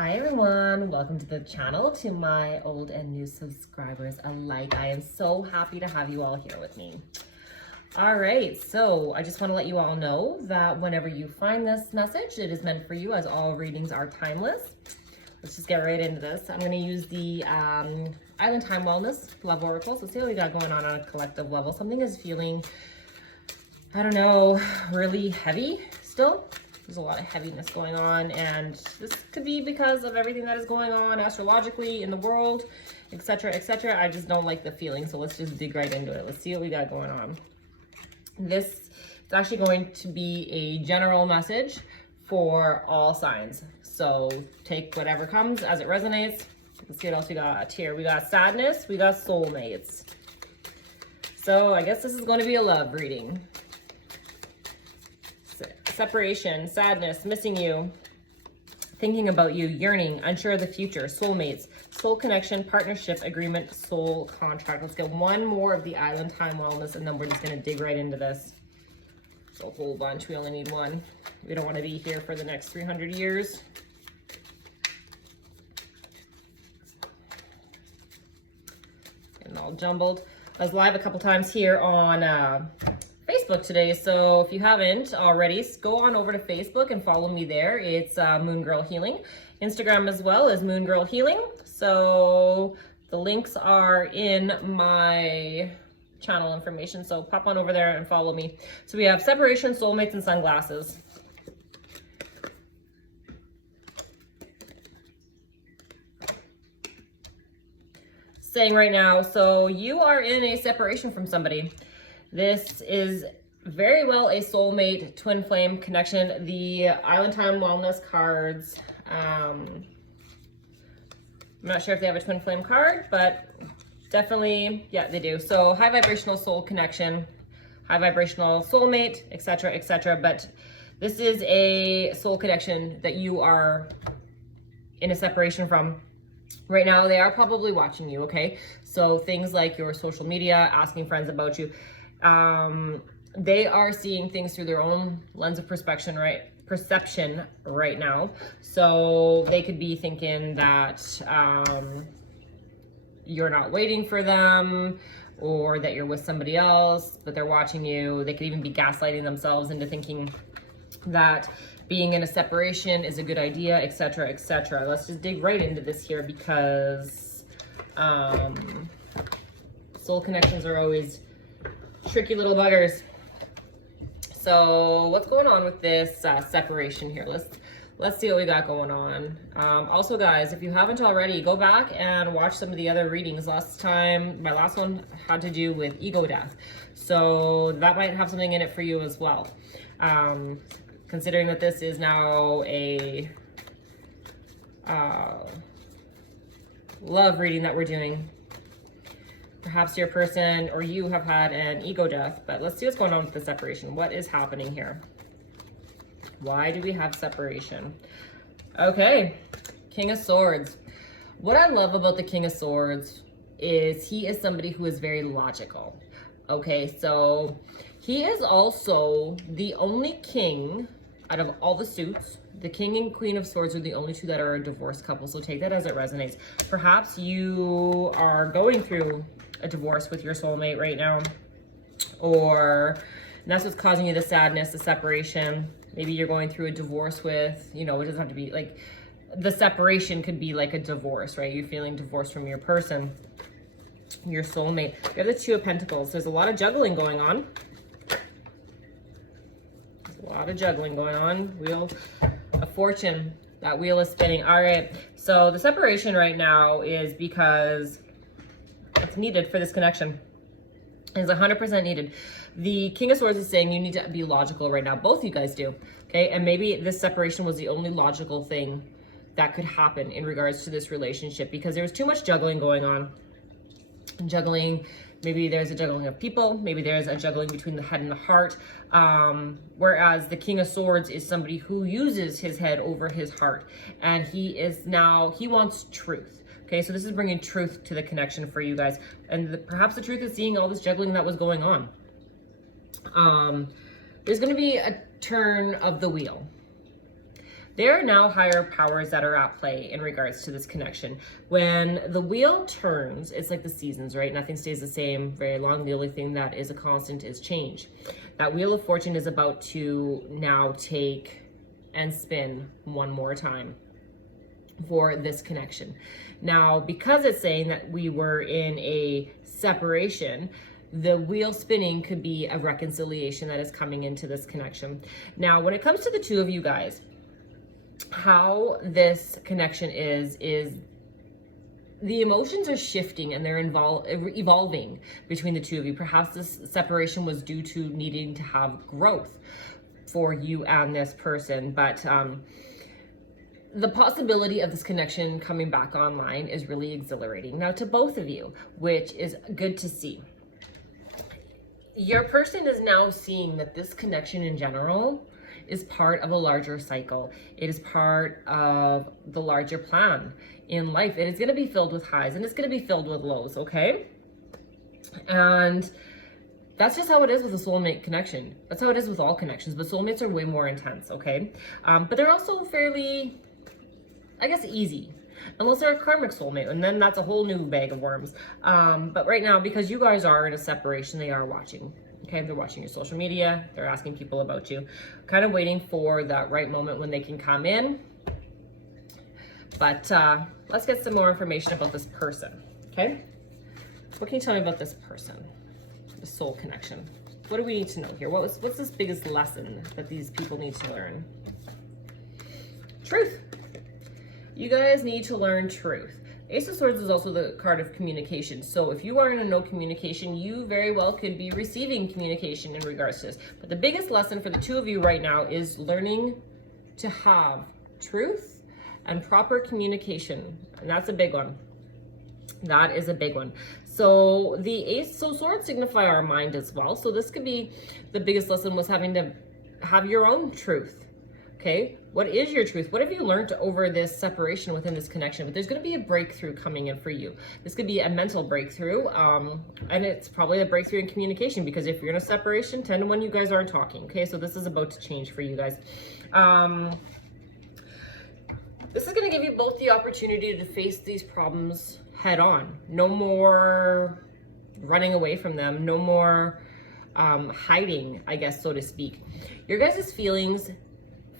Hi everyone, welcome to the channel. To my old and new subscribers alike, I am so happy to have you all here with me. All right, so I just want to let you all know that whenever you find this message, it is meant for you, as all readings are timeless. Let's just get right into this. I'm going to use the Island Time Wellness Love Oracles. Let's see what we got going on a collective level. Something is feeling, I don't know, really heavy still. There's a lot of heaviness going on, and this could be because of everything that is going on astrologically in the world, etc., etc. I just don't like the feeling, so let's just dig right into it. Let's see what we got going on. This is actually going to be a general message for all signs, so take whatever comes as it resonates. Let's see what else we got here. We got sadness, we got soulmates. So I guess this is going to be a love reading. Separation, sadness, missing you, thinking about you, yearning, unsure of the future, soulmates, soul connection, partnership, agreement, soul contract. Let's get one more of the Island Time Wellness, and then we're just going to dig right into this. It's a whole bunch. We only need one. We don't want to be here for the next 300 years. Getting all jumbled. I was live a couple times here on Facebook today, so if you haven't already, go on over to Facebook and follow me there. It's Moon Girl Healing. Instagram as well is Moon Girl Healing. So the links are in my channel information, so pop on over there and follow me. So we have separation, soulmates, and sunglasses. Saying right now, so you are in a separation from somebody. This is very well a soulmate twin flame connection. The Island Time Wellness cards, I'm not sure if they have a twin flame card, but definitely, yeah, they do. So high vibrational soul connection, high vibrational soulmate, etc., etc. But this is a soul connection that you are in a separation from. Right now, they are probably watching you, okay? So things like your social media, asking friends about you, they are seeing things through their own lens of perception right now. So they could be thinking that you're not waiting for them, or that you're with somebody else, but they're watching you. They could even be gaslighting themselves into thinking that being in a separation is a good idea, etc., etc. Let's just dig right into this here, because soul connections are always tricky little buggers. So what's going on with this separation here? Let's see what we got going on. Also, guys, if you haven't already, go back and watch some of the other readings. My last one had to do with ego death, so that might have something in it for you as well. Considering that this is now a love reading that we're doing. Perhaps your person or you have had an ego death, but let's see what's going on with the separation. What is happening here? Why do we have separation? Okay, King of Swords. What I love about the King of Swords is he is somebody who is very logical. Okay, so he is also the only king out of all the suits. The King and Queen of Swords are the only two that are a divorced couple, so take that as it resonates. Perhaps you are going through a divorce with your soulmate right now, and that's what's causing you the sadness, the separation. Maybe you're going through a divorce with, it doesn't have to be like, the separation could be like a divorce, right? You're feeling divorced from your person, your soulmate. You have the Two of Pentacles. There's a lot of juggling going on. Wheel of Fortune. That wheel is spinning. All right. So the separation right now is because it's needed for this connection. It's 100% needed. The King of Swords is saying you need to be logical right now. Both of you guys do. Okay. And maybe this separation was the only logical thing that could happen in regards to this relationship, because there was too much juggling going on. Maybe there's a juggling of people. Maybe there's a juggling between the head and the heart. Whereas the King of Swords is somebody who uses his head over his heart. And he wants truth. Okay, so this is bringing truth to the connection for you guys. And perhaps the truth is seeing all this juggling that was going on. There's going to be a turn of the wheel. There are now higher powers that are at play in regards to this connection. When the wheel turns, it's like the seasons, right? Nothing stays the same very long. The only thing that is a constant is change. That wheel of fortune is about to now take and spin one more time for this connection. Now, because it's saying that we were in a separation, the wheel spinning could be a reconciliation that is coming into this connection. Now, when it comes to the two of you guys, how this connection is the emotions are shifting and they're evolving between the two of you. Perhaps this separation was due to needing to have growth for you and this person, but the possibility of this connection coming back online is really exhilarating now to both of you, which is good to see. Your person is now seeing that this connection in general is part of a larger cycle. It is part of the larger plan in life. It is going to be filled with highs and it's going to be filled with lows, okay? And that's just how it is with a soulmate connection. That's how it is with all connections, but soulmates are way more intense, okay? But they're also fairly, I guess, easy. Unless they're a karmic soulmate, and then that's a whole new bag of worms. But right now, because you guys are in a separation, they are watching. Okay, they're watching your social media. They're asking people about you. Kind of waiting for that right moment when they can come in. But let's get some more information about this person, okay? What can you tell me about this person? The soul connection. What do we need to know here? What's this biggest lesson that these people need to learn? Truth. You guys need to learn truth. Ace of Swords is also the card of communication. So if you are in a no communication, you very well could be receiving communication in regards to this. But the biggest lesson for the two of you right now is learning to have truth and proper communication. And that's a big one. That is a big one. So the Ace of Swords signify our mind as well. So this could be the biggest lesson, was having to have your own truth. Okay, what is your truth? What have you learned over this separation within this connection? But there's going to be a breakthrough coming in for you. This could be a mental breakthrough, and it's probably a breakthrough in communication, because if you're in a separation, 10 to 1, you guys aren't talking. Okay, so this is about to change for you guys. This is going to give you both the opportunity to face these problems head on. No more running away from them. No more hiding, I guess, so to speak. Your guys' feelings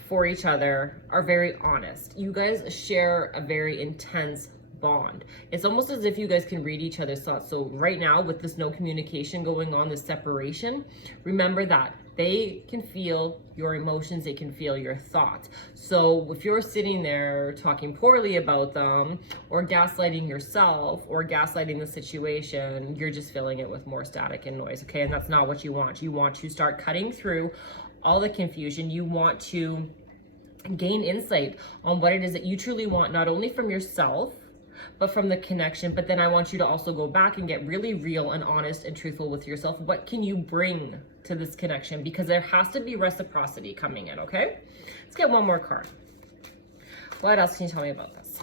for each other are very honest. You guys share a very intense bond. It's almost as if you guys can read each other's thoughts. So right now, with this no communication going on, this separation, remember that they can feel your emotions, they can feel your thoughts. So if you're sitting there talking poorly about them, or gaslighting yourself, or gaslighting the situation, you're just filling it with more static and noise, okay? And that's not what you want. You want to start cutting through all the confusion. You want to gain insight on what it is that you truly want, not only from yourself, but from the connection. But then I want you to also go back and get really real and honest and truthful with yourself. What can you bring to this connection? Because there has to be reciprocity coming in, okay? Let's get one more card. What else can you tell me about this?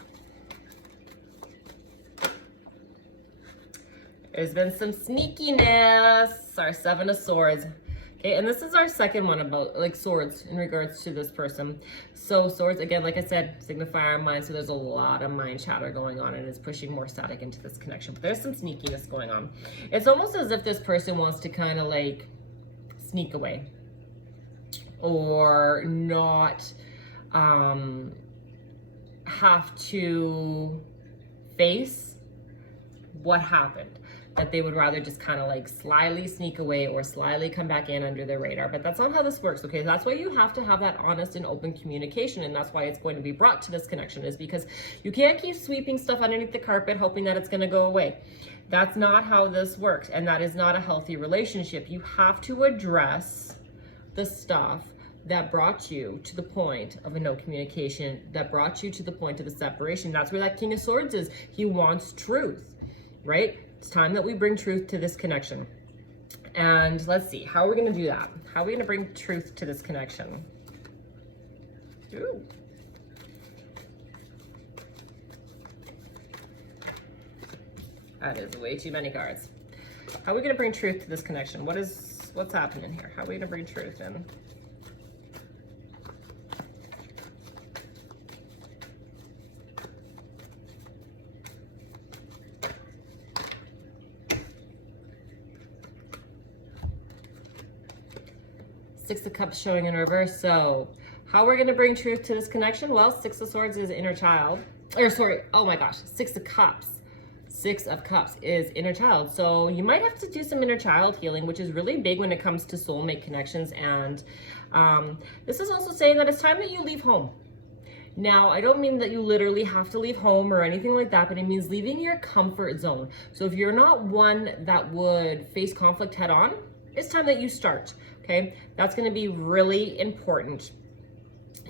There's been some sneakiness. Our Seven of Swords. Okay, and this is our second one about like swords in regards to this person. So swords, again, like I said, signify our mind. So there's a lot of mind chatter going on, and it's pushing more static into this connection. But there's some sneakiness going on. It's almost as if this person wants to kind of like sneak away, or not have to face what happened. That they would rather just kind of like slyly sneak away or slyly come back in under the radar. But that's not how this works, okay? That's why you have to have that honest and open communication, and that's why it's going to be brought to this connection, is because you can't keep sweeping stuff underneath the carpet hoping that it's going to go away. That's not how this works, and that is not a healthy relationship. You have to address the stuff that brought you to the point of a no communication, that brought you to the point of a separation. That's where that King of Swords is. He wants truth, right? It's time that we bring truth to this connection. And let's see, how are we going to do that? How are we going to bring truth to this connection? Ooh. That is way too many cards. How are we going to bring truth to this connection? What's happening here? How are we going to bring truth in? Six of Cups showing in reverse. So how we're going to bring truth to this connection? Well, Six of Swords is inner child. Or sorry, oh my gosh, Six of Cups. Six of Cups is inner child. So you might have to do some inner child healing, which is really big when it comes to soulmate connections. And this is also saying that it's time that you leave home. Now, I don't mean that you literally have to leave home or anything like that, but it means leaving your comfort zone. So if you're not one that would face conflict head on, it's time that you start, okay? That's gonna be really important.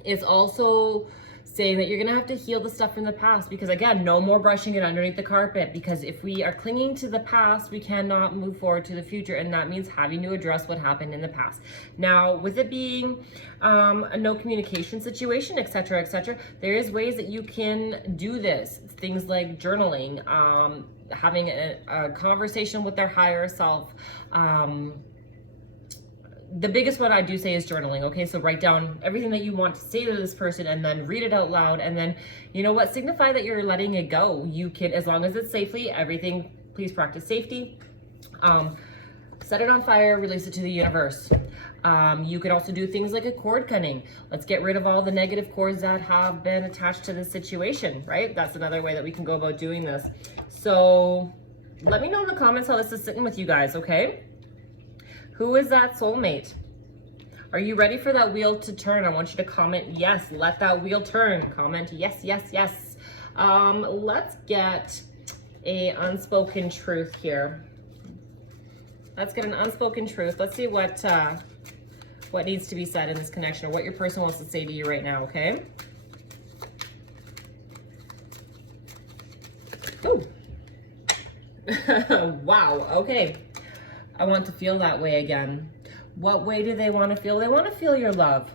It's also saying that you're gonna have to heal the stuff from the past, because again, no more brushing it underneath the carpet, because if we are clinging to the past, we cannot move forward to the future, and that means having to address what happened in the past. Now, with it being a no communication situation, etc., etc., there is ways that you can do this. Things like journaling, having a conversation with their higher self. The biggest one I do say is journaling, okay? So write down everything that you want to say to this person and then read it out loud, and then, you know what, signify that you're letting it go. You can, as long as it's safely, everything, please practice safety. Set it on fire, release it to the universe. You could also do things like a cord cutting. Let's get rid of all the negative cords that have been attached to this situation, right? That's another way that we can go about doing this. So let me know in the comments how this is sitting with you guys, okay? Who is that soulmate? Are you ready for that wheel to turn? I want you to comment yes, let that wheel turn. Comment yes, yes, yes. Let's get a unspoken truth here. Let's get an unspoken truth. Let's see what needs to be said in this connection, or what your person wants to say to you right now, okay? Ooh. Wow, okay. I want to feel that way again. What way do they want to feel? They want to feel your love.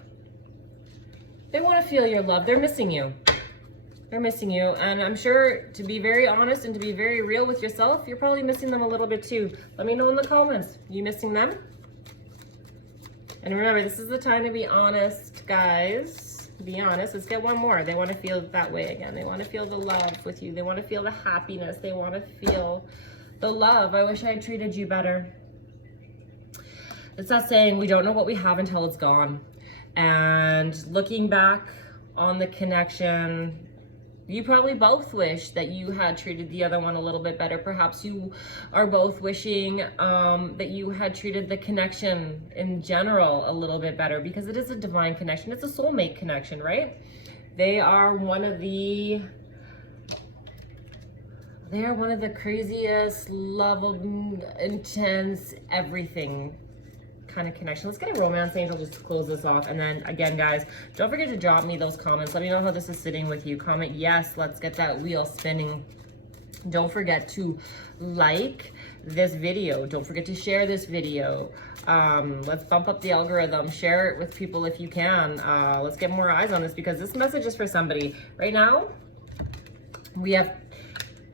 They want to feel your love. They're missing you. They're missing you. And I'm sure, to be very honest and to be very real with yourself, you're probably missing them a little bit too. Let me know in the comments. Are you missing them? And remember, this is the time to be honest, guys. Be honest. Let's get one more. They want to feel that way again. They want to feel the love with you. They want to feel the happiness. They want to feel the love. I wish I had treated you better. It's that saying, we don't know what we have until it's gone. And looking back on the connection, you probably both wish that you had treated the other one a little bit better. Perhaps you are both wishing that you had treated the connection in general a little bit better, because it is a divine connection. It's a soulmate connection, right? They are one of the craziest, lovable, intense, everything kind of connection. Let's get a romance angel just to close this off. And then again, guys, don't forget to drop me those comments. Let me know how this is sitting with you. Comment yes, let's get that wheel spinning. Don't forget to like this video. Don't forget to share this video. Let's bump up the algorithm. Share it with people if you can. Let's get more eyes on this, because this message is for somebody. Right now, we have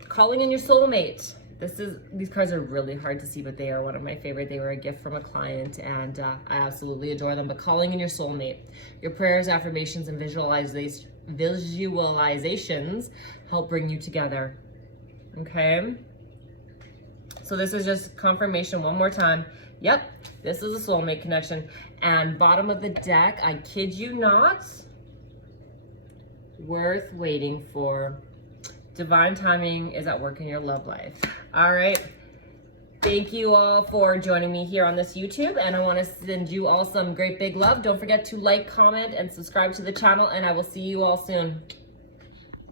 calling in your soulmate. These cards are really hard to see, but they are one of my favorite. They were a gift from a client, and I absolutely adore them. But calling in your soulmate, your prayers, affirmations, and visualizations help bring you together. Okay? So this is just confirmation one more time. Yep, this is a soulmate connection. And bottom of the deck, I kid you not, worth waiting for. Divine timing is at work in your love life. All right. Thank you all for joining me here on this YouTube, and I want to send you all some great big love. Don't forget to like, comment, and subscribe to the channel, and I will see you all soon.